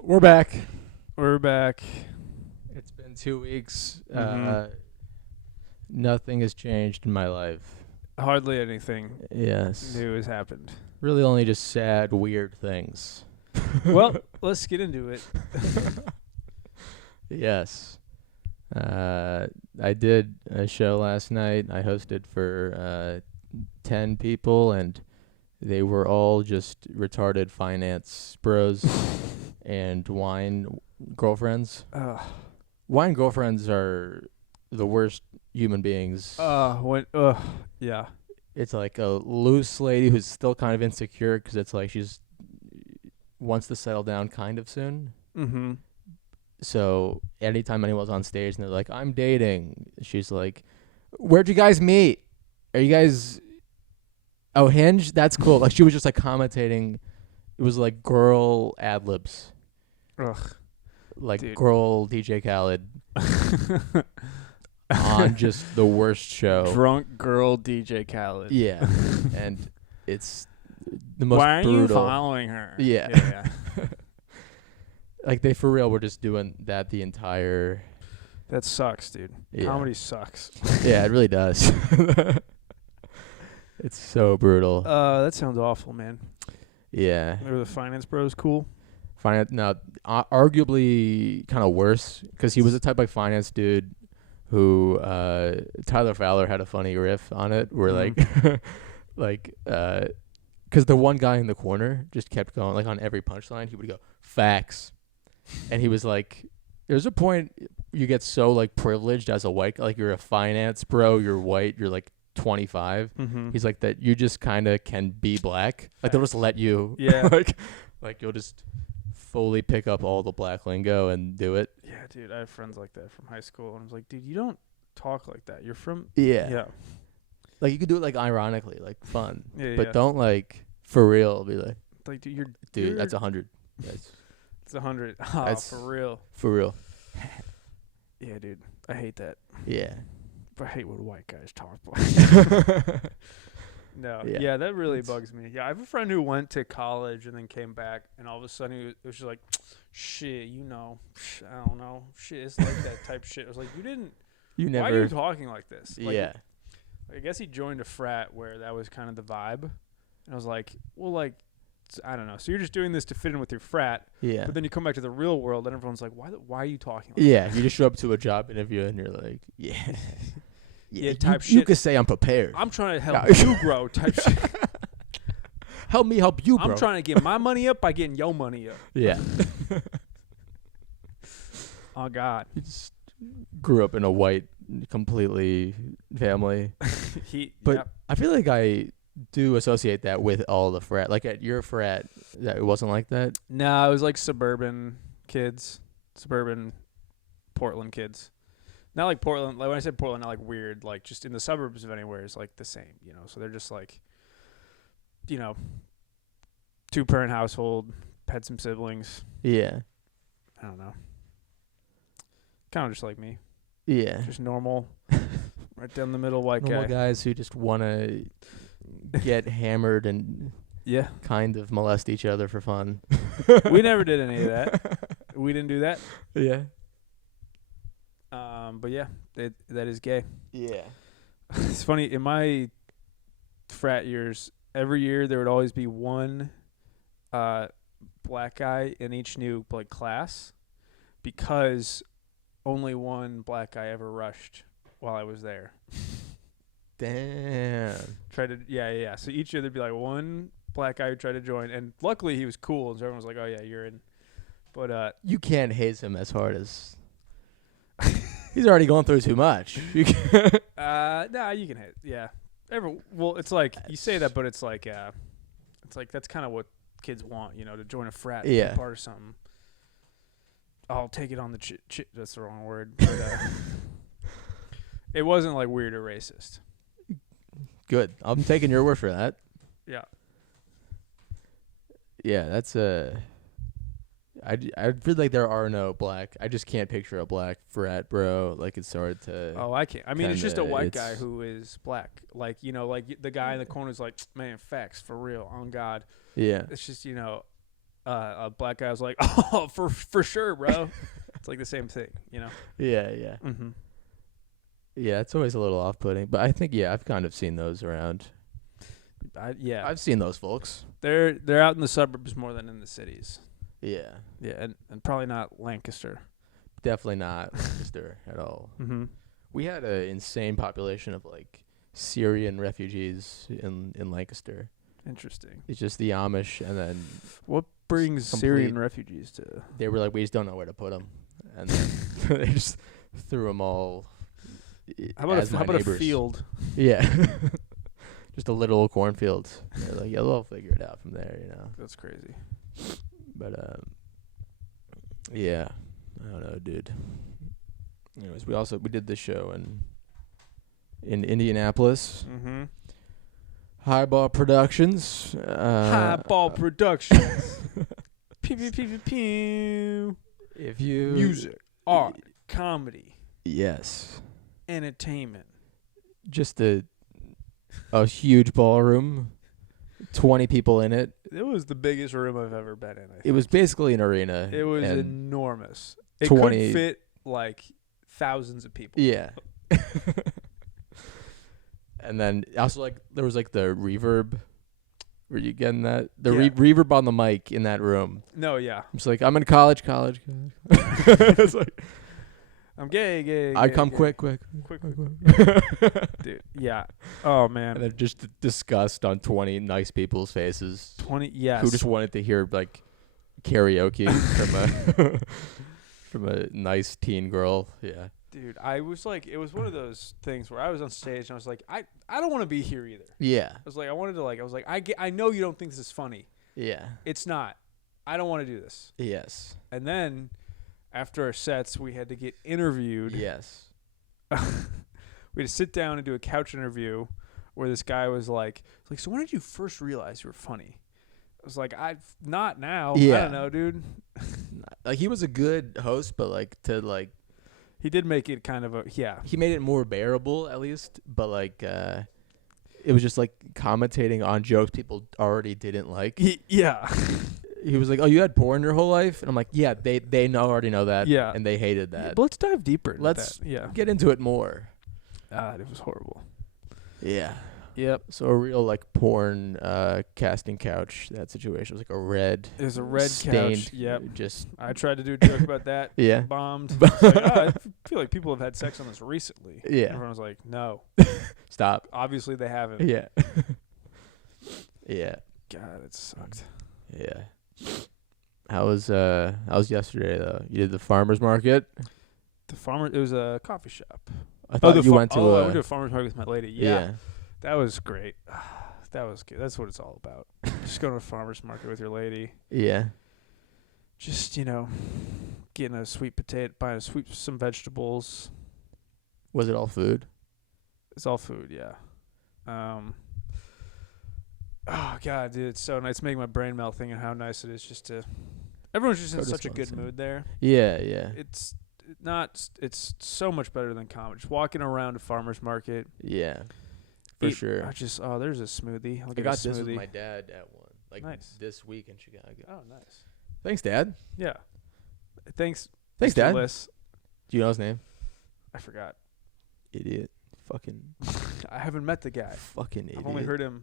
We're back. We're back. It's been 2 weeks. Mhm. Nothing has changed in my life. Hardly anything Yes. new has happened. Really only just sad, weird things. Well, let's get into it. Yes. I did a show last night. I hosted for 10 people, and they were all just retarded finance bros and wine girlfriends. Wine girlfriends are the worst human beings. Yeah. It's like a loose lady who's still kind of insecure because it's like she's wants to settle down kind of soon. Mm-hmm. So anytime anyone's on stage and they're like, I'm dating, she's like, where'd you guys meet? Are you guys... Oh, Hinge? That's cool. Like, she was just like commentating. It was like girl ad-libs. Ugh. Like Dude. girl DJ Khaled on just the worst show. Drunk girl DJ Khaled. Yeah. And it's the most Why are brutal. you following her? Yeah. Like, they for real were just doing that the entire... That sucks, dude. Yeah. Comedy sucks. Yeah, it really does. It's so brutal. That sounds awful, man. Yeah. Were the finance bros cool? Arguably kind of worse, because he was the type of finance dude who Tyler Fowler had a funny riff on it where because the one guy in the corner just kept going, like, on every punchline he would go facts, and he was like, there's a point you get so like privileged as a white, like, you're a finance bro, you're white, you're like 25. Mm-hmm. He's like, that you just kind of can be black, like they'll just let you. Yeah. like you'll just fully pick up all the black lingo and do it. Yeah, dude. I have friends like that from high school, and I was like, dude, you don't talk like that. You're from... Yeah. Yeah. Like, you could do it like ironically, like fun, Yeah, but yeah. don't like for real be like, Like, dude, dude, that's 100. That's It's 100. Oh, That's- for real. for real. Yeah, dude. I hate that. Yeah. I hate when white guys talk like No. Yeah. Yeah, that really It's- bugs me. Yeah, I have a friend who went to college and then came back, and all of a sudden it was just like, shit, I don't know. Shit, it's like that type shit. I was like, You why are you never. talking like this? Like, Yeah. I guess he joined a frat where that was kind of the vibe. And I was like, well, like, I don't know. So you're just doing this to fit in with your frat, Yeah. but then you come back to the real world and everyone's like, why are you talking like Yeah. You just show up to a job interview and you're like, yeah. Yeah, you, type you shit. could say I'm prepared. I'm trying to help Yeah. you grow type shit. Help me help you, bro. I'm trying to get my money up by getting your money up. Yeah. Oh, God. You just grew up in a white, completely family. But Yep. I feel like I do associate that with all the frat. Like, at your frat, that it wasn't like that. No, it was like suburban Portland kids. Not like Portland. Like when I said Portland, not like weird. Like just in the suburbs of anywhere is like the same, you know. So they're just like, you know, 2-parent household, had some siblings. Yeah. I don't know. Kind of just like me. Yeah. Just normal, right down the middle white Normal guy. guys who just want to get hammered and Yeah. kind of molest each other for fun. We never did any of that. We didn't do that. Yeah. But yeah, that is gay. Yeah. It's funny, in my frat years, every year there would always be one black guy in each new like class, because only one black guy ever rushed while I was there. Damn. Yeah. So each year there'd be like one black guy who tried to join, and luckily he was cool, and so everyone was like, "Oh yeah, you're in." But You can't haze him as hard as... He's already going through too much. You can't. nah, you can hit. Yeah. Well, it's like you say that, but it's like that's kind of what kids want, you know, to join a frat, and be Yeah. part of something. I'll take it on the that's the wrong word. But, it wasn't like weird or racist. Good. I'm taking your word for that. Yeah. Yeah, that's I feel like there are no black. I just can't picture a black frat bro. Like, it's hard to... Oh, I can't. I mean, it's just a Kinda, white guy it's- who is black. Like, you know, like the guy in the corner is like, man, facts for real, on God. Yeah. It's just, you know, a black guy was like, "Oh, for sure, bro." It's like the same thing, you know. Yeah, yeah. Mm-hmm. Yeah, it's always a little off-putting, but I think I've kind of seen those around. Yeah, I've seen those folks. they're out in the suburbs more than in the cities. Yeah, Yeah, and probably not Lancaster. definitely not Lancaster at all. Mm-hmm. We had an insane population of like Syrian refugees in Lancaster. Interesting. It's just the Amish, and then What brings complete- Syrian refugees to? they were like, we just don't know where to put them, and then they just threw them all. How about a field? Yeah, just a little cornfield. They're like, yeah, they'll figure it out from there, you know. That's crazy. But yeah, I don't know, dude. Anyways, we did this show in Indianapolis. Mm-hmm. Highball Productions. Highball Productions. Pew pew pew pew pew. If you Music, art, comedy, yes, entertainment. just a huge ballroom, 20 people in it. It was the biggest room I've ever been in. I think. It was basically an arena. It was and enormous. It 20 could fit like thousands of people. Yeah. And then also like there was like the reverb. Were you getting that? The Yeah. reverb on the mic in that room. No, yeah. I'm just like, I'm in college. It's like, I'm gay. I come gay. quick. Dude. Yeah. Oh And man. then just disgust on 20 nice people's faces 20. Yes. who just wanted to hear like karaoke from a nice teen girl. Yeah. Dude, I was like, it was one of those things where I was on stage and I was like, I don't want to be here either. Yeah. I was like, I know you don't think this is funny. Yeah. It's not. I don't want to do this. Yes. And then after our sets, we had to get interviewed. Yes. We had to sit down and do a couch interview where this guy was like, so when did you first realize you were funny? I was like, not now. Yeah. I don't know, dude. Like he was a good host, but like He did make it kind of he made it more bearable at least, but like it was just like commentating on jokes people already didn't like. Yeah. He was like, "Oh, you had porn your whole life?" And I'm like, "Yeah, they already know that." Yeah. And they hated that. But let's dive deeper into Let's that. Yeah. get into it more. It was horrible. Yeah. Yep. So a real like porn casting couch, that situation. It was like a red It was a red stained, couch. Yep. Just I tried to do a joke about that. Yeah. Bombed. It's like, I feel like people have had sex on this recently. Yeah. Everyone was like, no. Stop. Obviously they haven't. Yeah. Yeah. God, it sucked. Yeah. How was yesterday though? You did the farmer's market? It was a coffee shop. I thought you went to I went to a farmer's market with my lady. yeah. That was great. That was good. That's what it's all about. Just going to a farmer's market with your lady. Yeah. Just, getting a sweet potato, buying some vegetables. Was it all food? It's all food, yeah. Oh, God, dude, it's so nice. It's making my brain melt thinking how nice it is just to... Everyone's just in such a good mood there. Yeah, yeah. It's so much better than comedy. Just walking around a farmer's market. Yeah. For sure. There's a smoothie. I got this with my dad at one. Like Nice. this week in Chicago. Oh, nice. Thanks, Dad. Yeah. Thanks, Thanks, Mr. Dad. Liss. Do you know his name? I forgot. Idiot. Fucking I haven't met the guy. fucking idiot. I've only heard him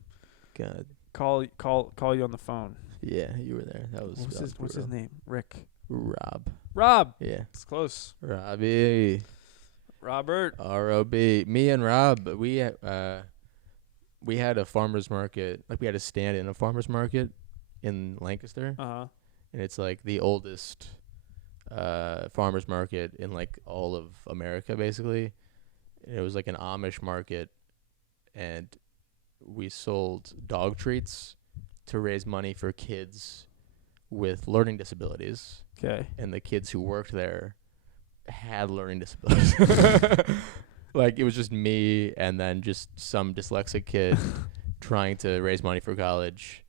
God. call you on the phone. Yeah, you were there. That was What's his name? Rick. Rob. Rob. Yeah. It's close. Robbie. Robert. R-O-B. Me and Rob, we had a farmer's market. Like we had a stand in a farmer's market in Lancaster. Uh-huh. And it's like the oldest farmer's market in like all of America, basically. And it was like an Amish market, and we sold dog treats to raise money for kids with learning disabilities. Okay. And the kids who worked there had learning disabilities. Like it was just me and then just some dyslexic kid trying to raise money for college,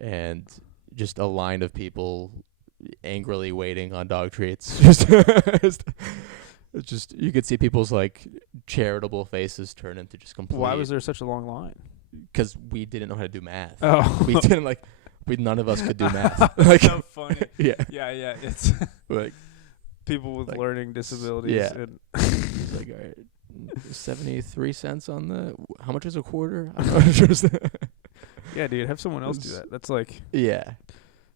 and just a line of people angrily waiting on dog treats. Just you could see people's like charitable faces turn into just complete. Why was there such a long line? Because we didn't know how to do math. Oh. We didn't like none of us could do math. Like, so funny. yeah. Yeah. It's Like, people with like, learning disabilities. yeah. And like, all right, 73 cents on the. How much is a quarter? I don't know. yeah, dude, have someone else do that. That's like. Yeah.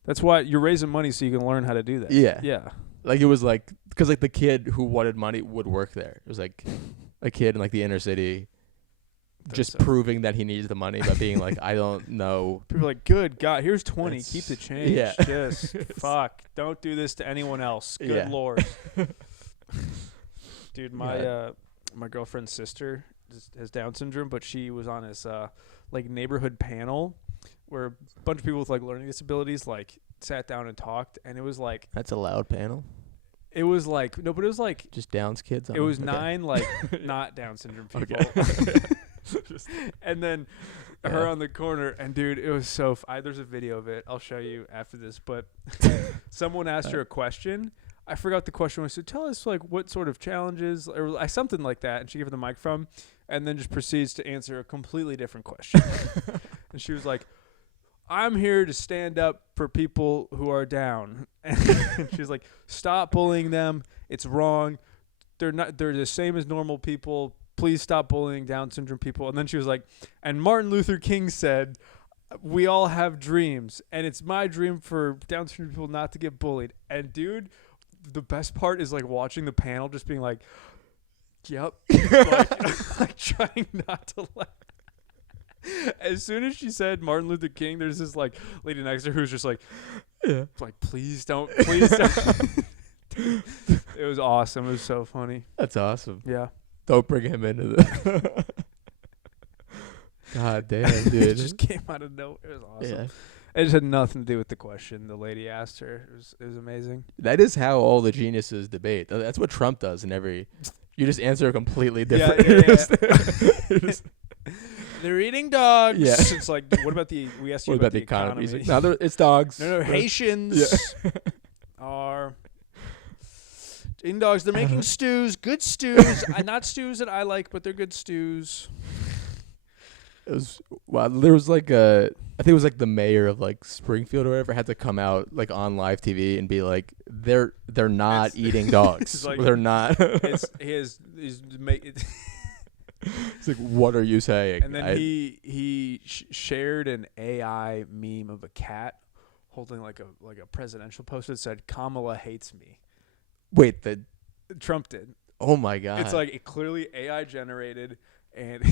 That's why you're raising money so you can learn how to do that. Yeah. Yeah. Like, it was like, because like the kid who wanted money would work there. It was like a kid in like the inner city, just proving that he needs the money by being like, I don't know. People are like, good God, here's 20. That's, keep the change. yeah. Just fuck. Don't do this to anyone else. Good Lord. Dude, my girlfriend's sister has Down syndrome, but she was on this like neighborhood panel where a bunch of people with like learning disabilities like sat down and talked, and it was like That's a loud panel. it was like no, but it was like Just Downs kids. it was 9 like not Down syndrome people. Okay. And then her on the corner, and dude, it was so there's a video of it. I'll show you after this, but someone asked her a question. I forgot the question was, so tell us like what sort of challenges or something like that, and she gave her the microphone and then just proceeds to answer a completely different question. And she was like, I'm here to stand up for people who are down. And she's like, stop bullying them. It's wrong. They're the same as normal people. Please stop bullying Down syndrome people. And then she was like, and Martin Luther King said, we all have dreams, and it's my dream for Down syndrome people not to get bullied. And dude, the best part is like watching the panel just being like, yep. like trying not to laugh. As soon as she said Martin Luther King, there's this like lady next to her who's just like, yeah, like please don't. It was awesome. It was so funny. That's awesome. Yeah. Don't bring him into the. God damn, dude. It just came out of nowhere. It was awesome. Yeah. It just had nothing to do with the question the lady asked her. It was amazing. That is how all the geniuses debate. That's what Trump does in every. You just answer a completely different. Yeah. They're eating dogs. Yeah. It's like, what about we asked you about the economy. No, it's dogs. No, Haitians are eating dogs. They're making stews, good stews. Not stews that I like, but they're good stews. It was there was like I think it was like the mayor of like Springfield or whatever had to come out like on live TV and be like, they're not eating dogs. Like, they're not. It's like, what are you saying? And then he shared an AI meme of a cat holding like a presidential poster that said Kamala hates me. Wait, Trump did. Oh my God. It's like it clearly AI generated, and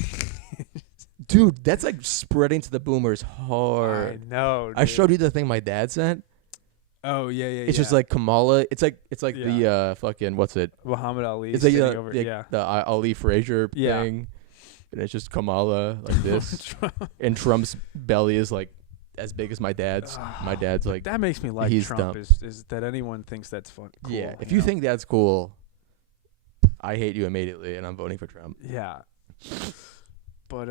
dude, that's like spreading to the boomers hard. I know. Dude. I showed you the thing my dad sent. Oh yeah. It's just like Kamala. It's like the fucking what's it? Muhammad Ali. It's like over, the Ali Frazier thing, and it's just Kamala like this, and Trump's belly is like as big as my dad's. My dad's like that makes me like he's Trump. Dumb. Is that anyone thinks that's fun? Cool, yeah, if you think that's cool, I hate you immediately, and I'm voting for Trump. Yeah, but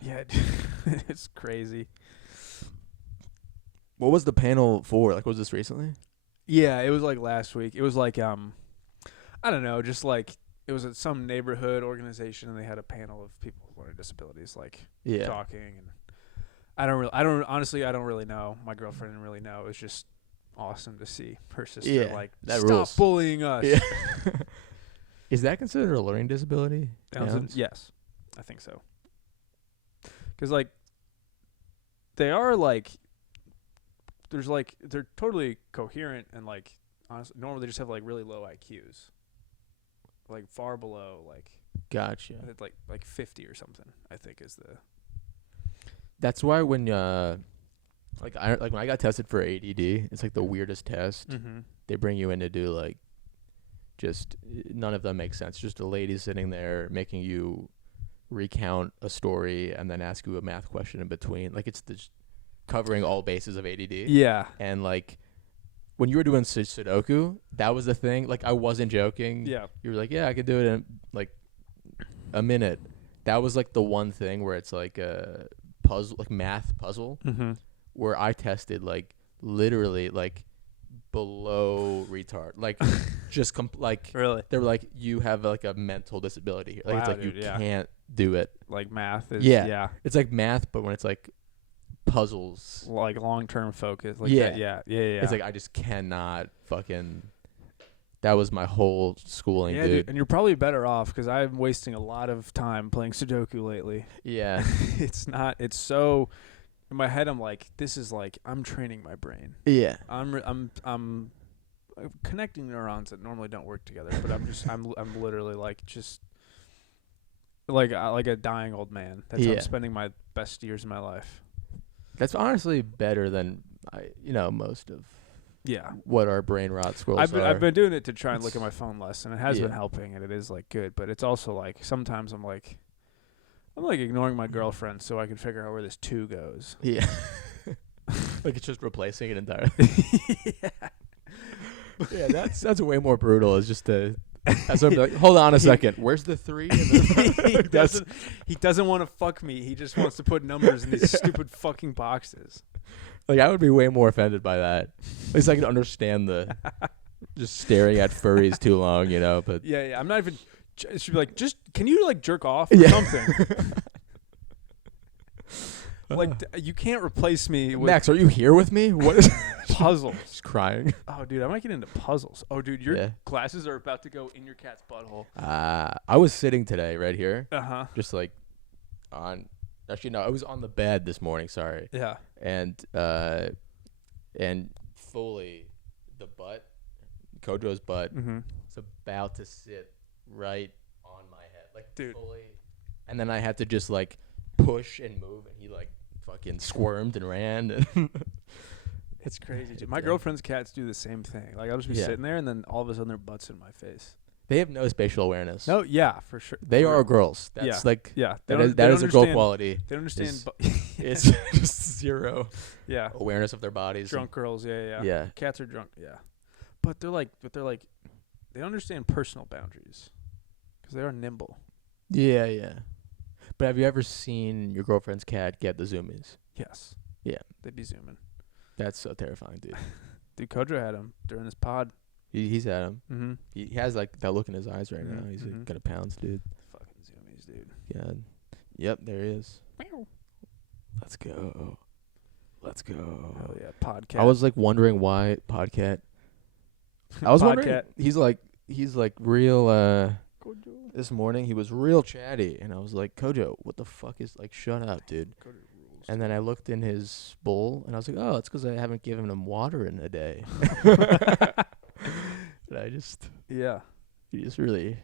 yeah, it's crazy. What was the panel for? Like, was this recently? Yeah, it was like last week. It was like I don't know, just like it was at some neighborhood organization, and they had a panel of people with learning disabilities, like talking. And I don't honestly really know. My girlfriend didn't really know. It was just awesome to see her sister like stop bullying us. Yeah. Is that considered a learning disability? Yes, I think so. Because like they are like. There's like they're totally coherent and like honestly, normally they just have like really low IQs, like far below like. Gotcha. Like 50 or something. I think is the. That's why when when I got tested for ADD, it's like the weirdest test. Mm-hmm. They bring you in to do like, just none of them make sense. Just a lady sitting there making you recount a story and then ask you a math question in between. Like it's just covering all bases of ADD. Yeah. And like when you were doing Sudoku, that was the thing. Like I wasn't joking. Yeah. You were like, yeah, I could do it in like a minute. That was like the one thing where it's like a puzzle, like math puzzle, where I tested like literally like below retard, like just like really. They were like, you have like a mental disability here. Like it's like dude, you can't do it. Like math is yeah. It's like math, but when it's like puzzles. Like long-term focus. Like Yeah. that. Yeah. It's like I just cannot fucking. That was my whole schooling, yeah, dude. And you're probably better off because I'm wasting a lot of time playing Sudoku lately. Yeah. It's not. It's so. In my head, I'm like, this is like I'm training my brain. Yeah. I'm connecting neurons that normally don't work together. But I'm literally like just like a dying old man. That's how I'm spending my best years of my life. That's honestly better than most of what our brain rot schools are. I've been doing it to try and look at my phone less, and it has been helping, and it is like good. But it's also like sometimes I'm like ignoring my girlfriend so I can figure out where this 2 goes. Yeah. Like it's just replacing it entirely. Yeah, that's way more brutal. It's just that's what I'm like, hold on a second. Where's the 3? He doesn't want to fuck me. He just wants to put numbers in these stupid fucking boxes. Like I would be way more offended by that. At least I can understand the just staring at furries too long, but I'm not even. It should be like, just can you like jerk off or something? Like you can't replace me with Max, are you here with me? What is puzzles? Just crying. Oh, dude, I might get into puzzles. Oh, dude, your glasses are about to go in your cat's butthole. I was sitting today right here. Just like on. Actually, no, I was on the bed this morning. Sorry. Yeah. And fully, the butt, Kojo's butt, is about to sit right on my head, like dude. Fully. And then I had to just like push and move, and he like fucking squirmed and ran. It's crazy, dude. My girlfriend's cats do the same thing. Like I'll just be sitting there, and then all of a sudden their butt's in my face. They have no spatial awareness. No, yeah, for sure. They are girls. That's that is a girl quality. They don't understand. It's just zero. Yeah. Awareness of their bodies. Drunk girls. Yeah. Yeah. Cats are drunk. Yeah. But they're like, they don't understand personal boundaries because they are nimble. Yeah. But have you ever seen your girlfriend's cat get the zoomies? Yes. Yeah. They'd be zooming. That's so terrifying, dude. Dude, Kojo had him during this pod. He's at him. Mm-hmm. He has like that look in his eyes right now. He's like, gonna pounce, dude. Fucking zoomies, dude. Yeah. Yep, there he is. Let's go. Oh yeah, podcast. I was like wondering why Podcat. I was wondering. He's like real. This morning he was real chatty, and I was like, Kojo, what the fuck is like? Shut up, dude. And then I looked in his bowl, and I was like, oh, it's because I haven't given him water in a day. And he just really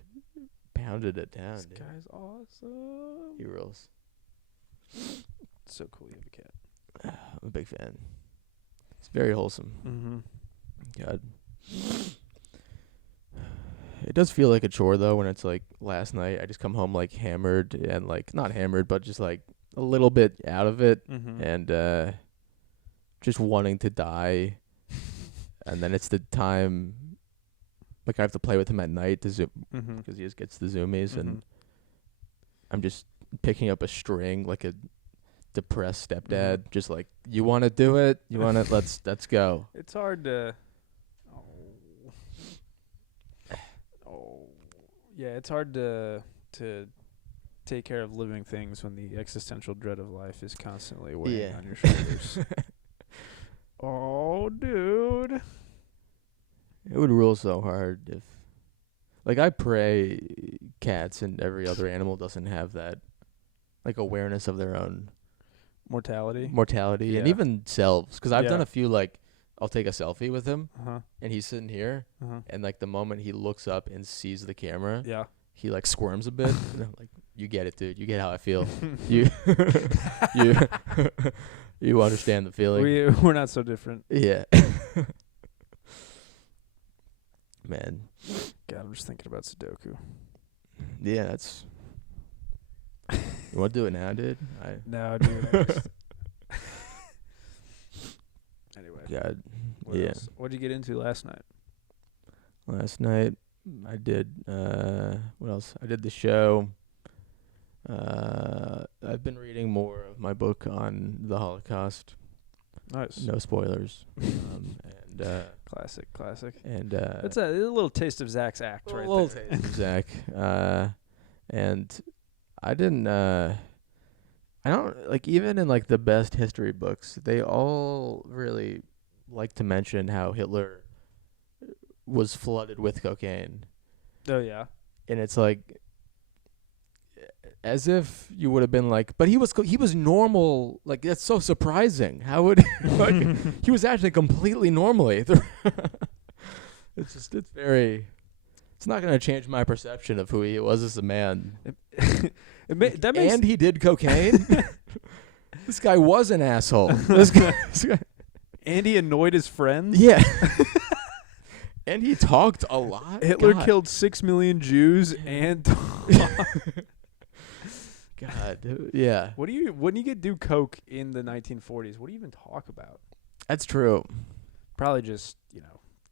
pounded it down. This guy's awesome. He rules. So cool you have a cat. I'm a big fan. It's very wholesome. God. It does feel like a chore though when it's like last night I just come home like hammered and like not hammered but just like a little bit out of it and just wanting to die. And then it's the time like I have to play with him at night to zoom because he just gets the zoomies and I'm just picking up a string like a depressed stepdad, just like, you want to do it? You want to? Let's go. It's hard to. Yeah, it's hard to take care of living things when the existential dread of life is constantly weighing on your shoulders. Oh, dude. It would rule so hard if, like, I pray cats and every other animal doesn't have that, like, awareness of their own mortality, and even selves. Because I've done a few, like, I'll take a selfie with him, and he's sitting here, and, like, the moment he looks up and sees the camera, he, like, squirms a bit. And I'm like, you get it, dude. You get how I feel. you you understand the feeling. We're not so different. Yeah. Man. God, I'm just thinking about Sudoku. Yeah, that's... You want to do it now, dude? No, dude. Anyway. God. What else? What'd you get into last night? Last night, I did... what else? I did the show. I've been reading more of my book on the Holocaust. Nice. No spoilers. Classic. And it's a little taste of Zach's act right there. A little taste of Zach. And I didn't. I I don't like even in like the best history books, they all really like to mention how Hitler was flooded with cocaine. Oh yeah. And it's like as if you would have been like, but he was normal. Like that's so surprising. How would like he was actually completely normally. It's very. It's not gonna change my perception of who he was as a man. And he did cocaine. This guy was an asshole. This guy. And he annoyed his friends. Yeah. And he talked a lot. Hitler God. killed 6 million Jews and. God, yeah. When you get do coke in the 1940s, what do you even talk about? That's true. Probably just,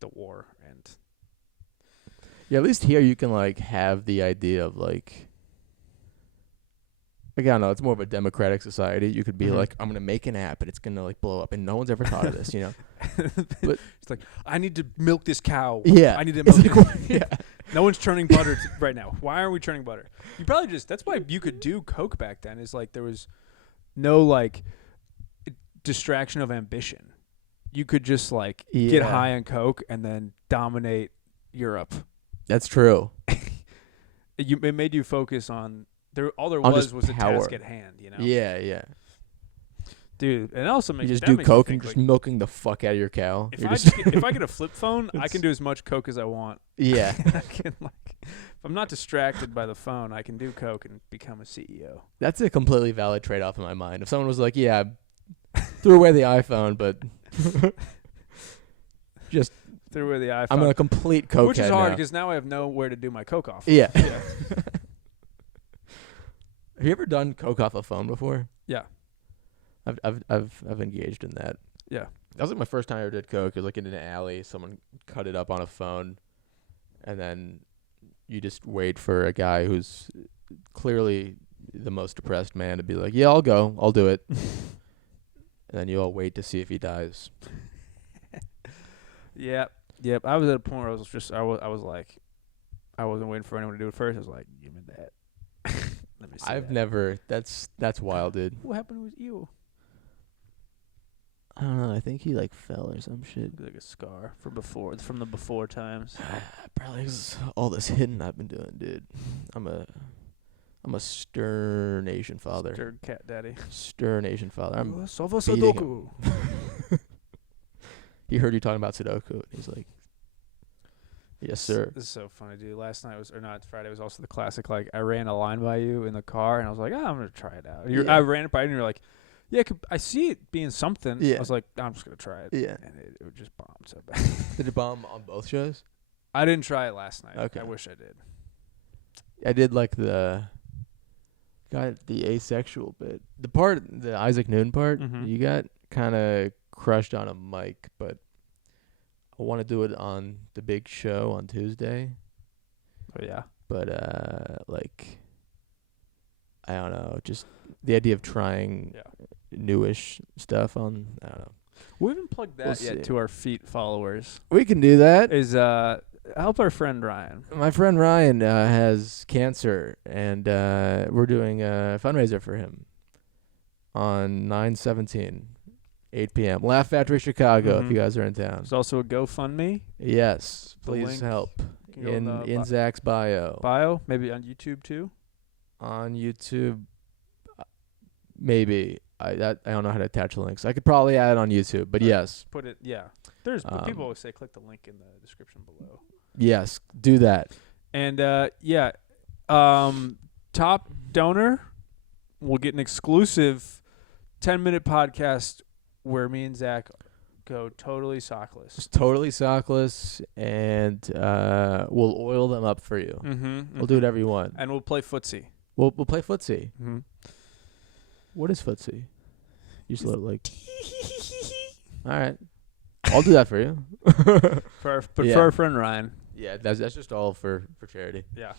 the war and Yeah, at least here you can like have the idea of like I don't know, it's more of a democratic society. You could be like, I'm gonna make an app and it's gonna like blow up and no one's ever thought of this, But it's like, I need to milk this cow. Yeah. I need to milk like, it. Yeah. No one's churning butter right now. Why aren't we churning butter? You probably that's why you could do coke back then, is like there was no like distraction of ambition. You could just like get high on coke and then dominate Europe. That's true. It made you focus on all there On was just the power. task at hand, Yeah. Dude, and it also makes You just that do makes me coke think, and just like, milking the fuck out of your cow. if I get a flip phone, I can do as much coke as I want. Yeah. I can if I'm not distracted by the phone, I can do coke and become a CEO. That's a completely valid trade off in my mind. If someone was like, yeah, I threw away the iPhone, but just threw away the iPhone. I'm a complete cokehead, which is hard now. because now I have nowhere to do my coke off. Yeah. Have you ever done coke off a phone before? Yeah. I've engaged in that. Yeah. That was like my first time I ever did coke. It was like in an alley. Someone cut it up on a phone, and then you just wait for a guy who's clearly the most depressed man to be like, "Yeah, I'll go. I'll do it." And then you all wait to see if he dies. Yep. I was at a point where I was like, I wasn't waiting for anyone to do it first. I was like, give me that. Let me see. I've that. never. That's wild, dude. What happened with you? I don't know. I think he like fell or some shit. Like a scar from the before times. Probably 'cause all this hidden I've been doing, dude. I'm a stern Asian father. Stern cat daddy. Stern Asian father. I'm solve a beating Sudoku. He heard you talking about Sudoku. And he's like, "Yes, sir." This is so funny, dude. Last night Friday was also the classic. Like I ran a line by you in the car, and I was like, I'm gonna try it out. I ran it by you, and you're like, yeah, I see it being something. Yeah. I was like, I'm just gonna try it. Yeah. And it just bombed so bad. Did it bomb on both shows? I didn't try it last night. Okay. I wish I did. I did like the asexual bit. The Isaac Newton part, you got kind of crushed on a mic, but I want to do it on the big show on Tuesday. Oh yeah. But like I don't know, just the idea of trying newish stuff on, I don't know. We haven't plugged that We'll yet see. to our feet followers. We can do that. Is help our friend Ryan. My friend Ryan has cancer, and we're doing a fundraiser for him on 9/17, 8 p.m. Laugh Factory Chicago, if you guys are in town. There's also a GoFundMe. Yes, The please link help. can go In Zach's bio. Maybe on YouTube too. On YouTube, maybe. I don't know how to attach links. I could probably add it on YouTube, but yes. Put it, yeah. People always say click the link in the description below. Yes, do that. And top donor will get an exclusive 10-minute podcast where me and Zach go totally sockless. It's totally sockless, and we'll oil them up for you. We'll do whatever you want. And we'll play footsie. We'll play footsie. Mm-hmm. What is footsie? You just like. All right, I'll do that for you. For our friend Ryan. Yeah, that's just all for charity. Yeah.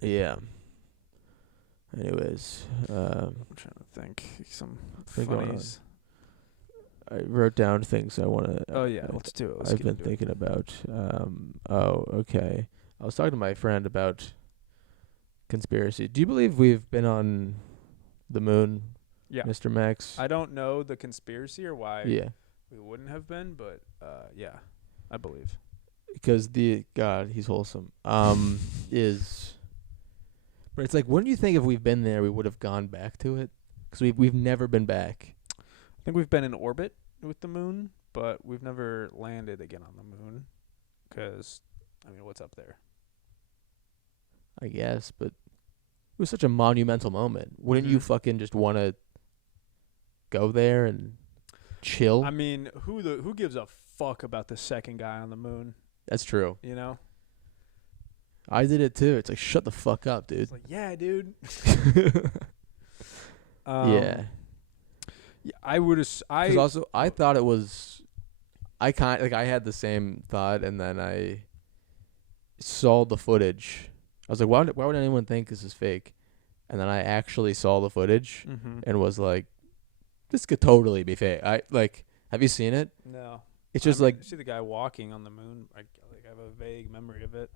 Yeah. Anyways, I'm trying to think some think funnies. I wrote down things I want to. Oh yeah, let's do it. I've been thinking about. Okay. I was talking to my friend about conspiracy. Do you believe we've been on the moon, Yeah. Mr. Max? I don't know the conspiracy or why Yeah. we wouldn't have been, but yeah, I believe. Because God, he's wholesome. Is, but it's like, wouldn't you think if we've been there, we would have gone back to it? Because we've never been back. I think we've been in orbit with the moon, but we've never landed again on the moon. Because, I mean, what's up there? I guess, but it was such a monumental moment. Wouldn't you Mhm. fucking just want to go there and chill? I mean, who gives a fuck about the second guy on the moon? That's true. You know? I did it too. It's like, shut the fuck up, dude. It's like, yeah, dude. Yeah. Yeah, I would. Because also, I thought it was. I had the same thought, and then I saw the footage. I was like, why would anyone think this is fake? And then I actually saw the footage Mhm. and was like, this could totally be fake. Have you seen it? No. It's just I mean, like, you see the guy walking on the moon. I have a vague memory of it.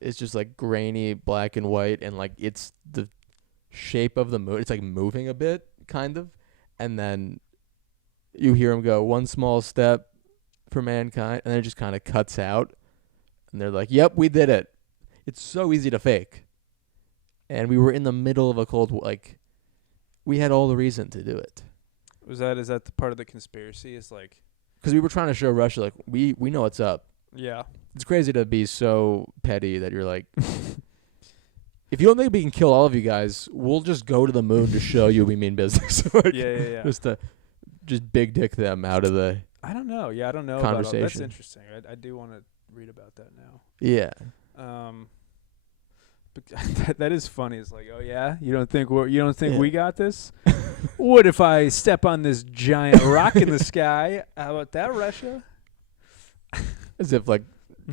it's just like grainy black and white, and like it's the shape of the moon. It's like moving a bit, kind of, and then you hear him go, one small step for mankind, and then it just kind of cuts out, and they're like, yep, we did it. It's so easy to fake, and we were in the middle of a cold war. Like, we had all the reason to do it, Is that the part of the conspiracy? Is like, because we were trying to show Russia, like, we know what's up. yeah, It's crazy to be so petty that you're like, if you don't think we can kill all of you guys, we'll just go to the moon to show you we mean business. Like, yeah. Just to big dick them out of the I don't know. Yeah, I don't know. Conversation. That's interesting. I do want to read about that now. yeah. But that is funny. It's like, oh yeah, you don't think Yeah. we got this? What if I step on this giant rock in the sky? How about that, Russia? As if like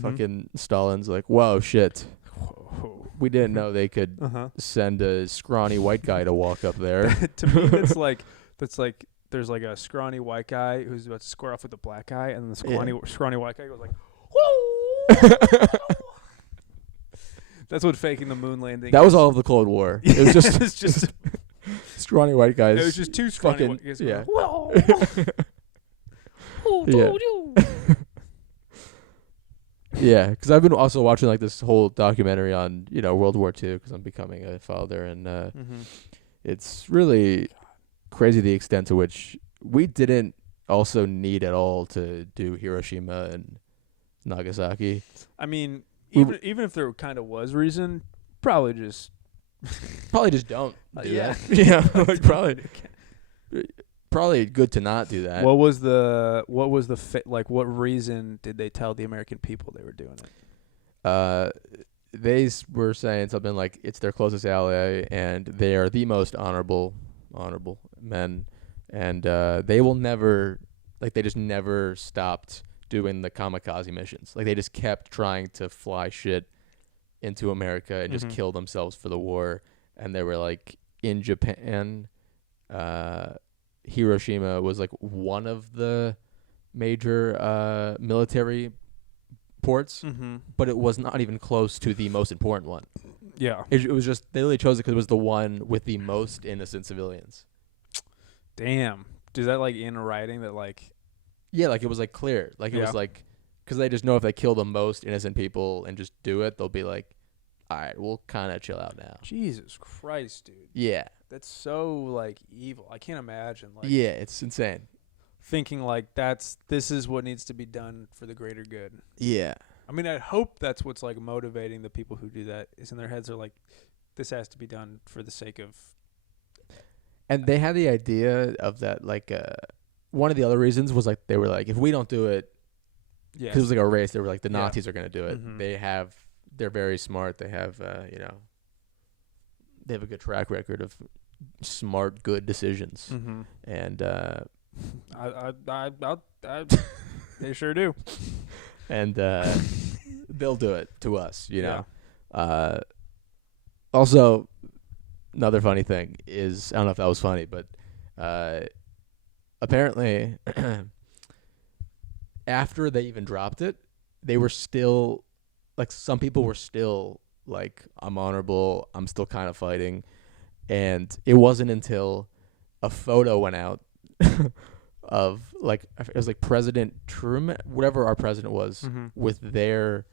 fucking Stalin's like, whoa, shit. Whoa. We didn't know they could send a scrawny white guy to walk up there. To me, that's like there's like a scrawny white guy who's about to square off with a black guy, and then the scrawny white guy goes like, whoa. That's what faking the moon landing. That was all of the Cold War. It was just it's just scrawny white guys. it was just two scrawny fucking- white guys. yeah. Going, Yeah. Yeah, because I've been also watching like this whole documentary on World War II because I'm becoming a father, and it's really crazy the extent to which we didn't also need at all to do Hiroshima and Nagasaki. I mean, We even if there kind of was reason, probably just Probably just don't do yeah. that. Yeah, like probably good to not do that. What was the what reason did they tell the American people they were doing it? They were saying something like it's their closest ally and they are the most honorable men, and they will never, like, they just never stopped doing the kamikaze missions. Like, they just kept trying to fly shit into America and just kill themselves for the war. And they were like, in Japan, Hiroshima was like one of the major military ports, but it was not even close to the most important one. Yeah. It was just, they literally chose it because it was the one with the most innocent civilians. Damn. Is that like in writing that like? Yeah, like it was like clear. Like it was like, because they just know if they kill the most innocent people and just do it, they'll be like, all right, we'll kind of chill out now. Jesus Christ, dude. Yeah. That's so like evil. I can't imagine like. Yeah, it's insane. Thinking like this is what needs to be done for the greater good. Yeah. I mean, I hope that's what's like motivating the people who do that. Is in their heads are like, this has to be done for the sake of. And they had the idea of that, like, one of the other reasons was like, they were like, if we don't do it, because it was like a race, they were like, the Nazis are going to do it. They're very smart. They have, they have a good track record of smart, good decisions. And, they sure do. And they'll do it to us, you know. Also, another funny thing is, I don't know if that was funny, but apparently after they even dropped it, they were still, like, some people were still like, I'm honorable. I'm still kind of fighting. And it wasn't until a photo went out of, like, it was like President Truman, whatever our president was, Mm-hmm. with their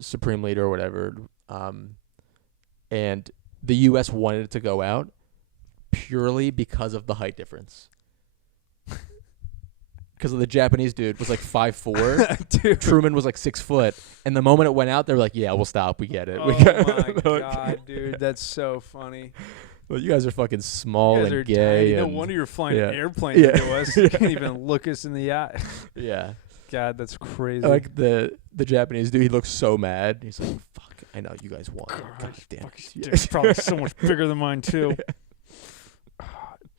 supreme leader or whatever. And the U.S. wanted it to go out purely because of the height difference. Because the Japanese dude was like 5'4", Dude. Truman was like 6 foot, and the moment it went out, they were like, "Yeah, we'll stop. We get it." Oh we get my it. god, dude, that's so funny. Well, you guys are fucking small You guys and are gay. tiny. No and wonder you're flying yeah. an airplane Yeah. into us. You can't even look us in the eye. Yeah. God, that's crazy. Like the Japanese dude, he looks so mad. He's like, "Fuck, I know you guys won. God, God damn fucking it." dick's probably so much bigger than mine too.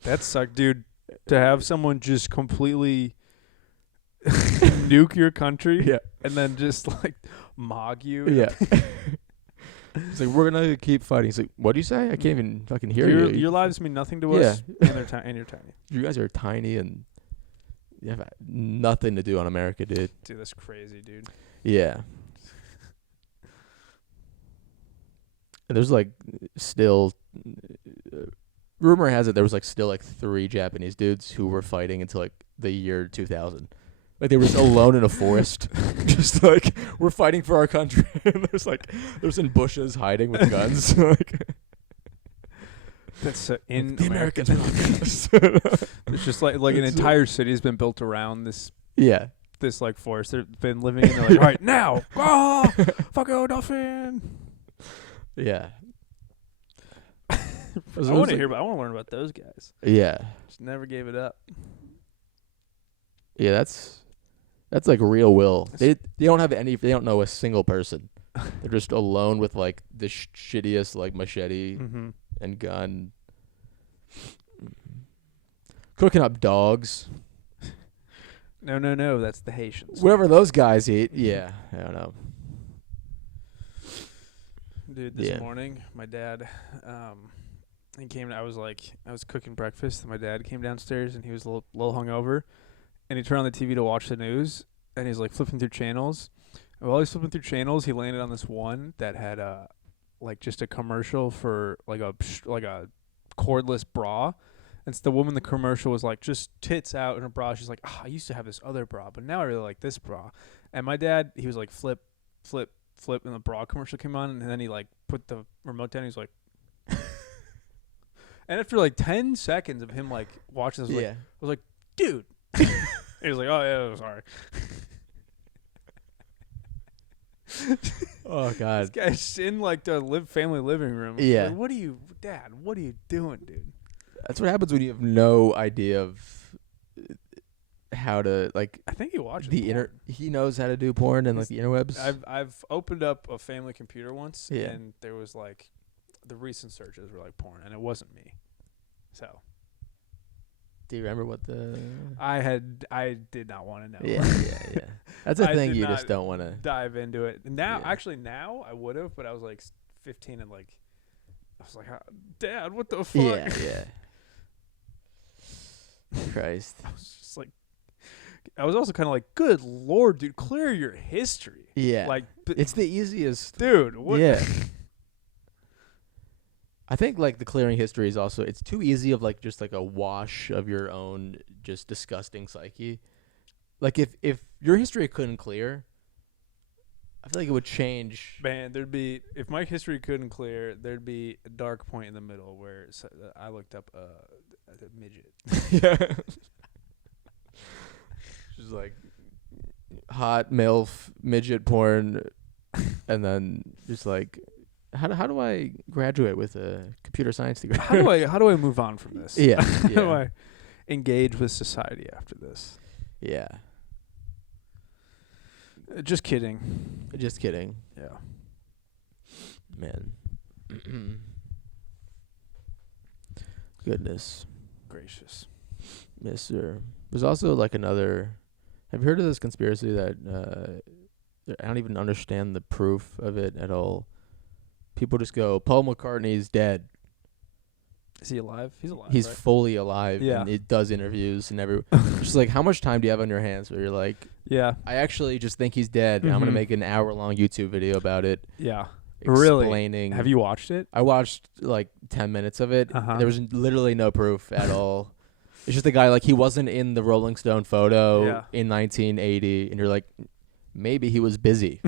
That sucked, dude. To have someone just completely nuke your country, Yeah. and then just like mog you. Yeah. He's like, "We're gonna keep fighting." He's like, "What do you say? I can't even fucking hear you. Your lives mean nothing to us, and they're and you're tiny. You guys are tiny and you have nothing to do on America, dude." Dude, that's crazy, dude. Yeah. And there's like still, rumor has it there was like still like 3 Japanese dudes who were fighting until like the year 2000. Like they were just alone in a forest, just like, we're fighting for our country. And there's in bushes hiding with guns. Like, That's in the America. Americans belong to us. It's just like an entire city has been built around this Yeah. like forest. They've been living in. They're like, all right, now, fuck you, dolphin. Yeah. I want to learn about those guys. Yeah. Just never gave it up. Yeah, that's like real will. They don't have any. They don't know a single person. They're just alone with like the shittiest like machete Mm-hmm. and gun, cooking up dogs. No, that's the Haitians. Whatever those guys eat. Yeah, I don't know. Dude, this Yeah. morning, my dad, he came. I was cooking breakfast, and my dad came downstairs, and he was a little hungover, and he turned on the TV to watch the news, and he's like flipping through channels. And while he's flipping through channels, he landed on this one that had like just a commercial for like a cordless bra. And so the woman in the commercial was like just tits out in her bra. She's like, I used to have this other bra, but now I really like this bra. And my dad, he was like flip, and the bra commercial came on, and then he like put the remote down. He was like, and after like 10 seconds of him like watching this, I was like, dude. He was like, oh yeah, sorry. Oh God. This guy's in like the family living room. Yeah. Like, Dad, what are you doing, dude? That's what happens when you have no idea of how to like. I think he watches the porn. He knows how to do porn and like the interwebs. I've opened up a family computer once, Yeah. and there was like the recent searches were like porn, and it wasn't me. So Do you remember what the? I did not want to know. Yeah. That's a I thing did you not just don't want to. dive into it. And now, Yeah. actually, now I would have, but I was like 15 and like I was like, Dad, what the fuck? Yeah. Christ. I was just like, I was also kind of like, good Lord, dude, clear your history. Yeah. Like, It's the easiest. dude, what? Yeah. I think like the clearing history is also, it's too easy of like just like a wash of your own just disgusting psyche. Like if your history couldn't clear, I feel like it would change. Man, if my history couldn't clear, there'd be a dark point in the middle where I looked up a midget. Yeah. Just like hot MILF midget porn, and then just like, how do I graduate with a computer science degree? How do I move on from this? Yeah. How do I engage with society after this? Yeah. Just kidding. Just kidding. Yeah. Man. Goodness. Gracious. Mister. There's also like another. Have you heard of this conspiracy that I don't even understand the proof of it at all? People just go, Paul McCartney's dead. Is he alive? He's alive. He's right? fully alive. Yeah. And it does interviews and just like, how much time do you have on your hands where you're like, Yeah. I actually just think he's dead, and I'm gonna Mhm. make an hour-long YouTube video about it. Yeah. explaining. Have you watched it? I watched like 10 minutes of it. Uh-huh. There was literally no proof at all. It's just the guy, like, he wasn't in the Rolling Stone photo in 1980, and you're like, maybe he was busy.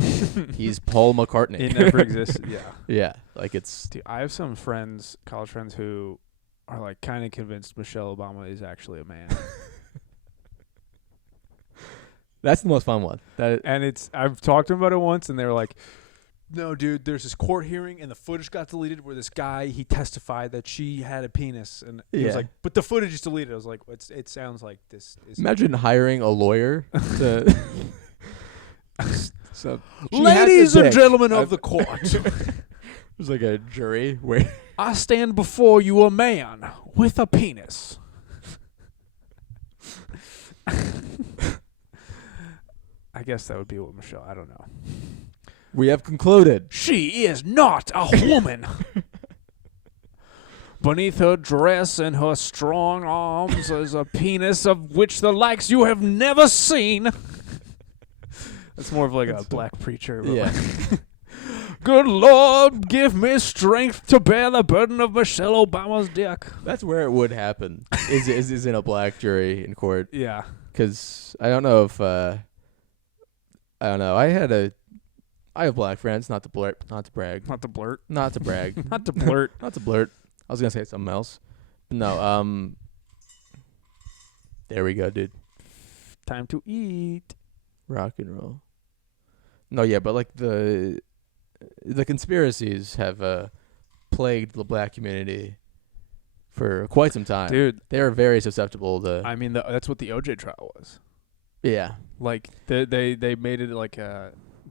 He's Paul McCartney. It never existed. Yeah. Yeah, like it's. Dude, I have some friends, college friends, who are like kind of convinced Michelle Obama is actually a man. That's the most fun one. And I've talked to them about it once, and they were like, no, dude, there's this court hearing, and the footage got deleted where this guy, he testified that she had a penis. And he was like, but the footage is deleted. I was like, it sounds like this is... Imagine hiring a lawyer to... So, ladies and gentlemen of the court. There's like a jury where... I stand before you a man with a penis. I guess that would be what Michelle... I don't know. We have concluded. She is not a woman. Beneath her dress and her strong arms is a penis of which the likes you have never seen. That's more of like a black preacher. Yeah. Good Lord, give me strength to bear the burden of Michelle Obama's dick. That's where it would happen. Is in a black jury in court. Yeah. Because I don't know if... I don't know. I have black friends, not to brag. Not to blurt. Not to brag. Not to blurt. Not to blurt. I was going to say something else. No, there we go, dude. Time to eat. Rock and roll. No, yeah, but like the conspiracies have plagued the black community for quite some time. Dude. They're very susceptible to... I mean, that's what the OJ trial was. Yeah. Like, they made it like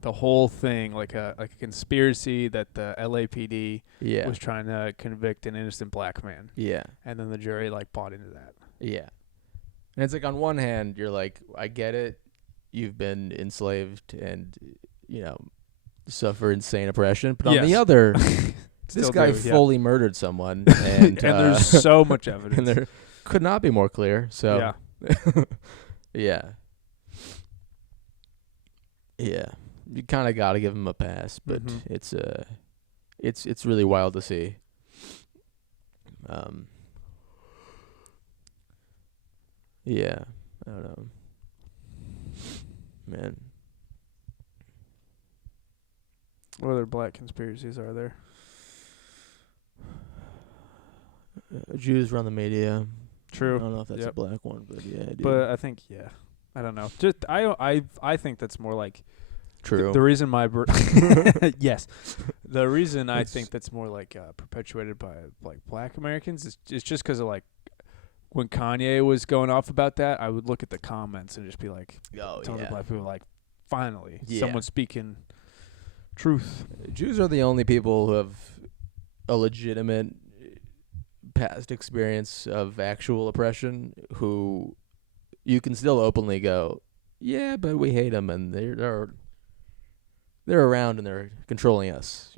the whole thing like a conspiracy that the LAPD was trying to convict an innocent black man. Yeah. And then the jury like bought into that. Yeah. And it's like, on one hand, you're like, I get it. You've been enslaved and, suffer insane oppression. But on the other, this guy fully murdered someone. And, there's so much evidence. And there could not be more clear. So, yeah. Yeah. You kind of got to give him a pass, but it's really wild to see. Yeah, I don't know, man. What other black conspiracies are there? Jews run the media. True. I don't know if that's a black one, but yeah. Dude. But I think I don't know. Just I think that's more like. True. The reason yes, the reason I think that's more like perpetuated by like black Americans is just because of like when Kanye was going off about that, I would look at the comments and just be like, telling the black people like, finally, someone's speaking truth. Jews are the only people who have a legitimate past experience of actual oppression who you can still openly go, yeah, but we hate them and they're around and they're controlling us,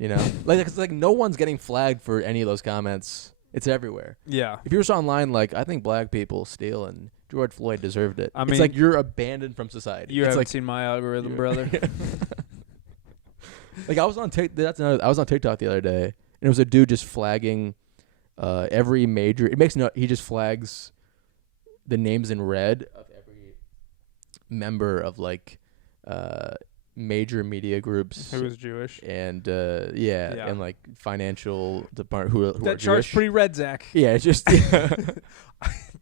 like it's like no one's getting flagged for any of those comments. It's everywhere. Yeah. If you're just online, like, I think black people steal and George Floyd deserved it. I mean, it's like you're abandoned from society. You it's haven't like seen my algorithm, brother. Like I was on I was on TikTok the other day, and it was a dude just flagging every major. He just flags the names in red of every member of like major media groups who was Jewish and and like financial department who that are chart's Jewish. pretty red, Zach. Yeah, it's just dude,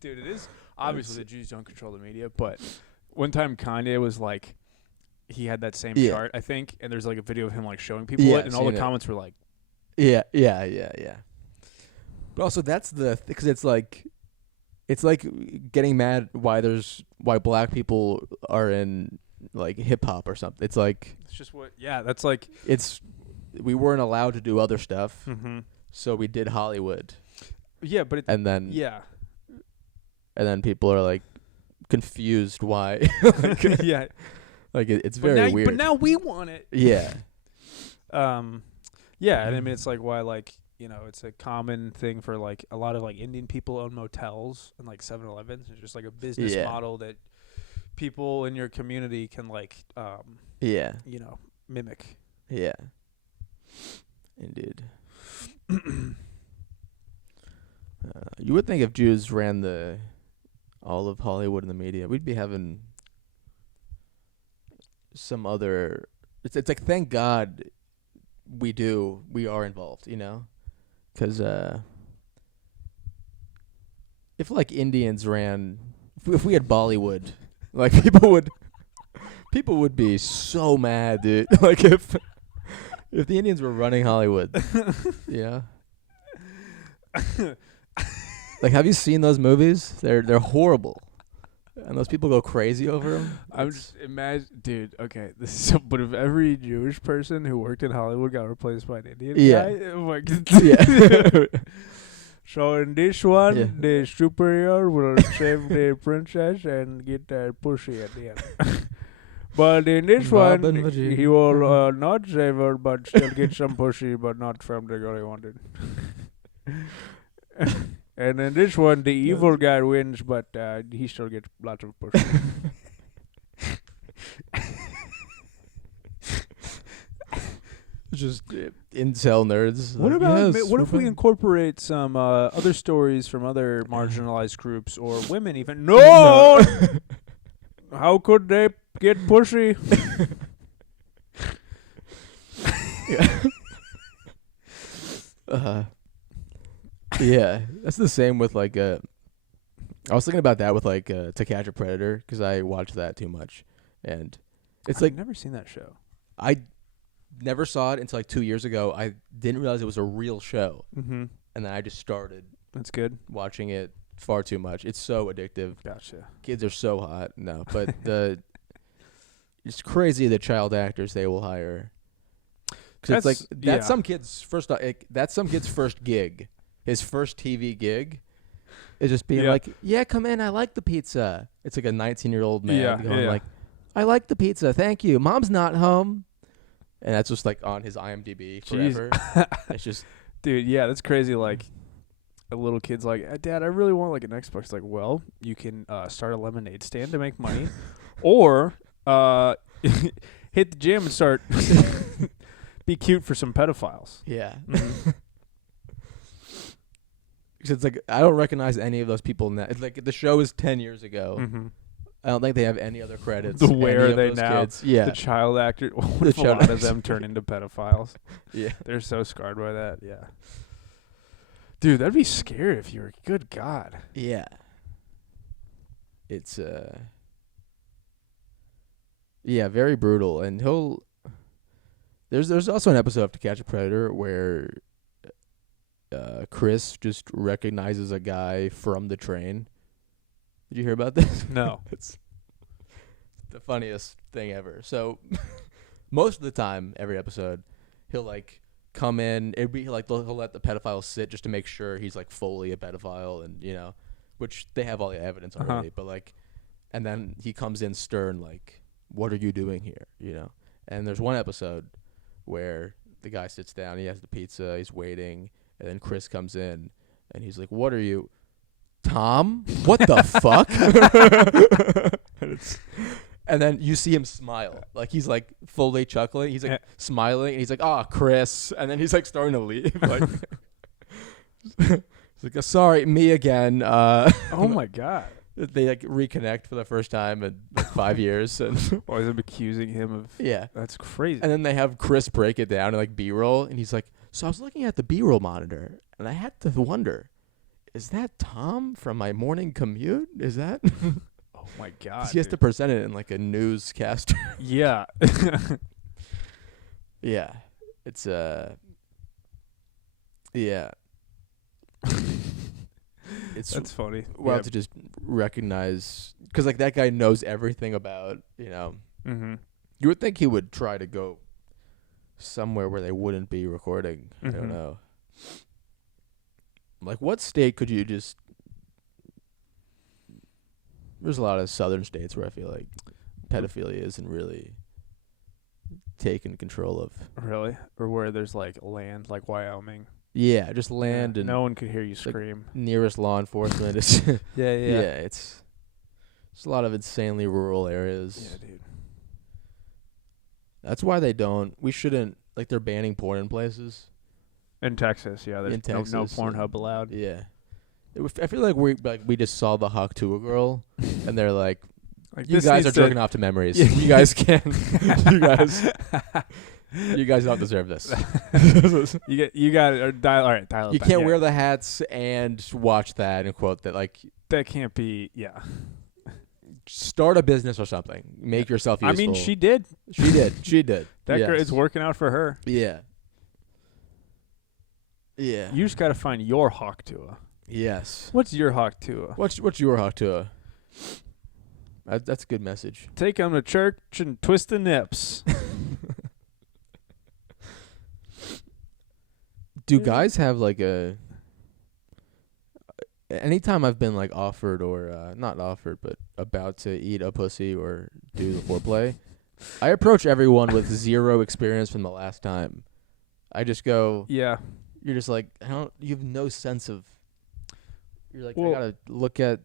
it is obviously the Jews don't control the media, but one time Kanye was like, he had that same chart, I think, and there's like a video of him like showing people it, and all the comments were like, yeah. But also that's because it's like getting mad why black people are in like hip hop or something. It's like it's just that's like we weren't allowed to do other stuff, so we did Hollywood. Yeah, but and then people are like confused why. Yeah, like it's very weird. But now we want it. Yeah. Yeah, and I mean it's like why like it's a common thing for like a lot of like Indian people own motels and like 7-Elevens. It's just like a business model that people in your community can like mimic. Yeah. Indeed. You would think if Jews ran all of Hollywood and the media, we'd be having some other. It's like, thank God we are involved, you know, because if like Indians ran, if we had Bollywood, like people would be so mad, dude. Like if the Indians were running Hollywood, yeah. Like, have you seen those movies? They're horrible, and those people go crazy over them. I'm just dude. Okay, this is but if every Jewish person who worked in Hollywood got replaced by an Indian guy, oh my God. Yeah. So in this one, Yeah. the superior will save the princess and get pussy at the end. But in this Bob one, and Vagina. he will not save her, but still get some pussy, but not from the girl he wanted. And in this one, the evil guy wins, but he still gets lots of pussy. Just incel nerds. What like, about yes, what if we we're incorporate some other stories from other marginalized groups or women even? No! How could they get pussy? Yeah, that's the same with like I was thinking about that with like To Catch a Predator, because I watched that too much, and it's I've like never seen that show. I never saw it until like 2 years ago. I didn't realize it was a real show, Mm-hmm. and then I just started That's good. watching it far too much. It's so addictive. Gotcha. Kids are so hot. No, but it's crazy the child actors they will hire. Because it's like that's some kid's first. That's some kid's first gig. His first TV gig is just being like, "Yeah, come in. I like the pizza." It's like a 19-year-old man going like, "I like the pizza. Thank you. Mom's not home," and that's just like on his IMDb forever. It's just, dude. Yeah, that's crazy. Like a little kid's like, "Dad, I really want like an Xbox." Like, well, you can start a lemonade stand to make money, or hit the gym and start be cute for some pedophiles. yeah. Mm-hmm. It's like I don't recognize any of those people now. It's like the show is 10 years ago. Mm-hmm. I don't think they have any other credits. Where any are of they those now? Kids. Yeah. The child actor. What The if a child lot of actors. them turn into pedophiles? Yeah. They're so scarred by that. Yeah. Dude, that'd be scary if you were. Good God. Yeah. It's yeah, very brutal, and there's also an episode of To Catch a Predator where Chris just recognizes a guy from the train. Did you hear about this? No. It's the funniest thing ever. So most of the time, every episode, he'll like come in. It'd be like he'll let the pedophile sit just to make sure he's like fully a pedophile, and you know, which they have all the evidence already. But like, and then he comes in stern, like, "What are you doing here?" You know. And there's one episode where the guy sits down. He has the pizza. He's waiting, and then Chris comes in, and he's like, "What are you, Tom? What the fuck?" And then you see him smile. Like, he's, like, fully chuckling. He's, like, smiling. And he's like, "Oh, Chris." And then he's, like, starting to leave. Like, he's like, "Sorry, me again." Oh, my God. They, like, reconnect for the first time in, like, 5 years. And Always accusing him of... yeah. That's crazy. And then they have Chris break it down in, like, B-roll. And he's like, "So I was looking at the B-roll monitor, and I had to wonder, is that Tom from my morning commute? Is that..." Oh, my God. He has to present it in, like, a newscaster. Yeah. Yeah. It's, yeah. It's That's funny. wild to just recognize, because, like, that guy knows everything about, you know. Mm-hmm. You would think he would try to go somewhere where they wouldn't be recording. I don't know. Like, what state could you just... There's a lot of southern states where I feel like pedophilia isn't really taken control of. Really? Or where there's, like, land, like Wyoming. Yeah, just land and no one could hear you like scream. nearest law enforcement is... Yeah. Yeah, it's a lot of insanely rural areas. Yeah, dude. That's why they don't... We shouldn't... Like, they're banning porn in places. In Texas, yeah. There's In no Texas, Pornhub allowed. Yeah. I feel like we just saw the Hawk Tuah girl, and they're like, Like, you this guys are needs to- jerking off to memories. You guys can. You guys don't deserve this. You got it. Or dial. All right, dial it You back. can't Yeah. wear the hats and watch that and quote that. Like, That can't be. Yeah. start a business or something. Make yourself useful. I mean, she did. She did. She did. That girl, Yes. it's working out for her. Yeah. Yeah. You just got to find your Hawk Tuah. Yes. What's your Hawk Tuah? What's your Hawk Tuah? That's a good message. Take them to church and twist the nips. Do guys have like a? Anytime I've been like offered or not offered, but about to eat a pussy or do the foreplay, I approach everyone with zero experience from the last time. I just go. Yeah. You're just like you have no sense of. You're like, Well- I gotta look at.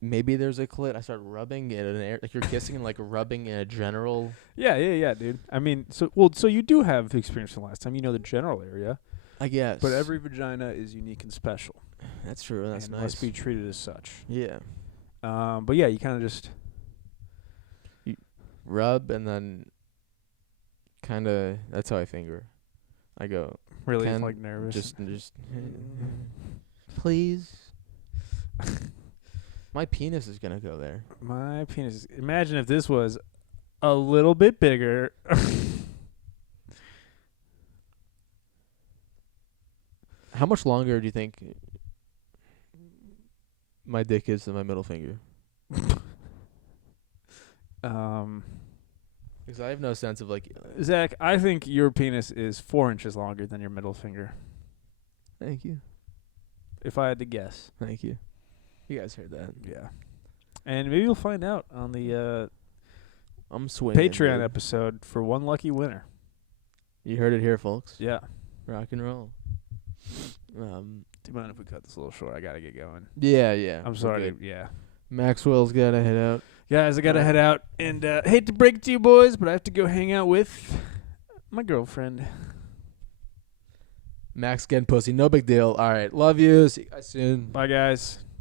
Maybe there's a clit. I start rubbing in an air, like you're kissing and like rubbing in a general. Yeah, dude. I mean, so you do have experience from last time. You know the general area, I guess. but every vagina is unique and special. That's true. That's and nice. must be treated as such. Yeah. But yeah, you kind of just Rub and then. Kind of. That's how I finger. I go. really Ken, like nervous. Just. Please. My penis is gonna go there. My penis. Imagine if this was a little bit bigger. How much longer do you think my dick is than my middle finger? Because I have no sense of like. Zach, I think your penis is 4 inches longer than your middle finger. Thank you. If I had to guess. Thank you. You guys heard that? Yeah. And maybe you'll find out on the I'm swinging. Patreon dude. episode for one lucky winner. You heard it here, folks. Yeah. Rock and roll. Do you mind if we cut this a little short? I gotta get going. Yeah. I'm we're sorry. good. Yeah. Maxwell's gotta head out. Guys, I gotta Alright. head out. And hate to break it to you boys, but I have to go hang out with my girlfriend. Max getting pussy, no big deal. All right, love you. See you guys soon. Bye, guys.